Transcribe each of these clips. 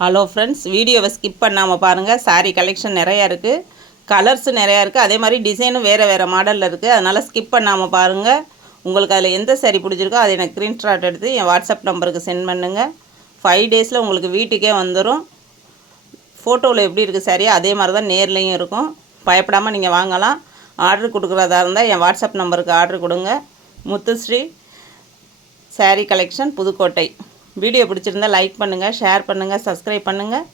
Hello friends, வீடியோவை skip பண்ணாமல் பாருங்கள். சாரீ கலெக்ஷன் நிறையா இருக்குது, கலர்ஸு நிறையா இருக்குது, அதே மாதிரி டிசைனும் வேறு மாடலில் இருக்குது. அதனால் ஸ்கிப் பண்ணாமல் பாருங்கள். உங்களுக்கு அதில் எந்த சாரீ பிடிச்சிருக்கோ அதை எனக்கு ஸ்க்ரீன்ஷாட் எடுத்து என் வாட்ஸ்அப் நம்பருக்கு சென்ட் பண்ணுங்கள். 5 டேஸில் உங்களுக்கு வீட்டுக்கே வந்துடும். ஃபோட்டோவில் எப்படி இருக்குது சாரீ அதே மாதிரி தான் நேர்லேயும் இருக்கும். பயப்படாமல் நீங்கள் வாங்கலாம். ஆர்டர் கொடுக்குறதா இருந்தால் என் வாட்ஸ்அப் நம்பருக்கு ஆர்டர் கொடுங்க. முத்துஸ்ரீ சாரீ கலெக்ஷன், புதுக்கோட்டை. வீடியோ பிடிச்சிருந்தால் லைக் பண்ணுங்கள், ஷேர் பண்ணுங்கள், சப்ஸ்கிரைப் பண்ணுங்கள்.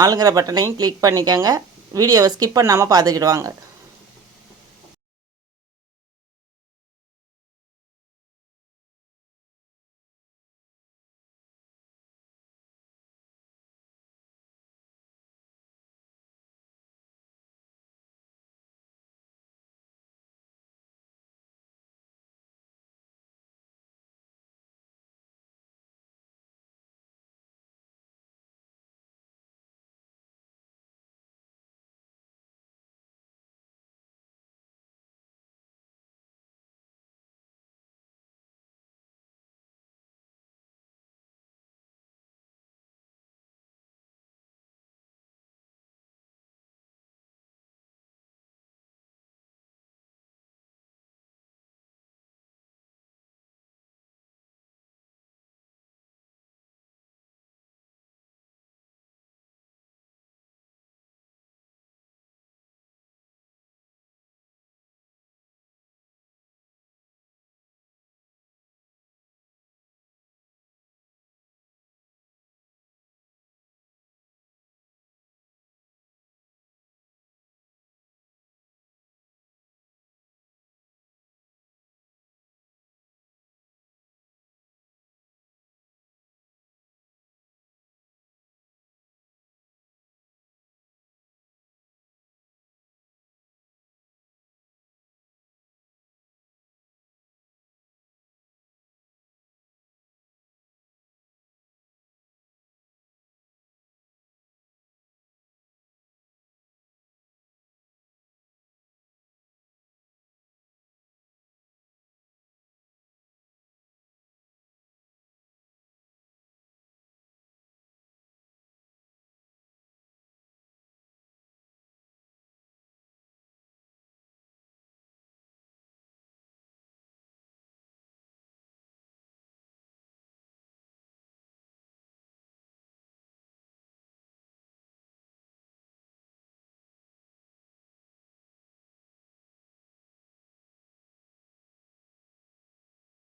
ஆளுங்கிற பட்டனையும் கிளிக் பண்ணிக்கோங்க. வீடியோவை ஸ்கிப் பண்ணாமல் பார்த்துக்கிட்டு வாங்க.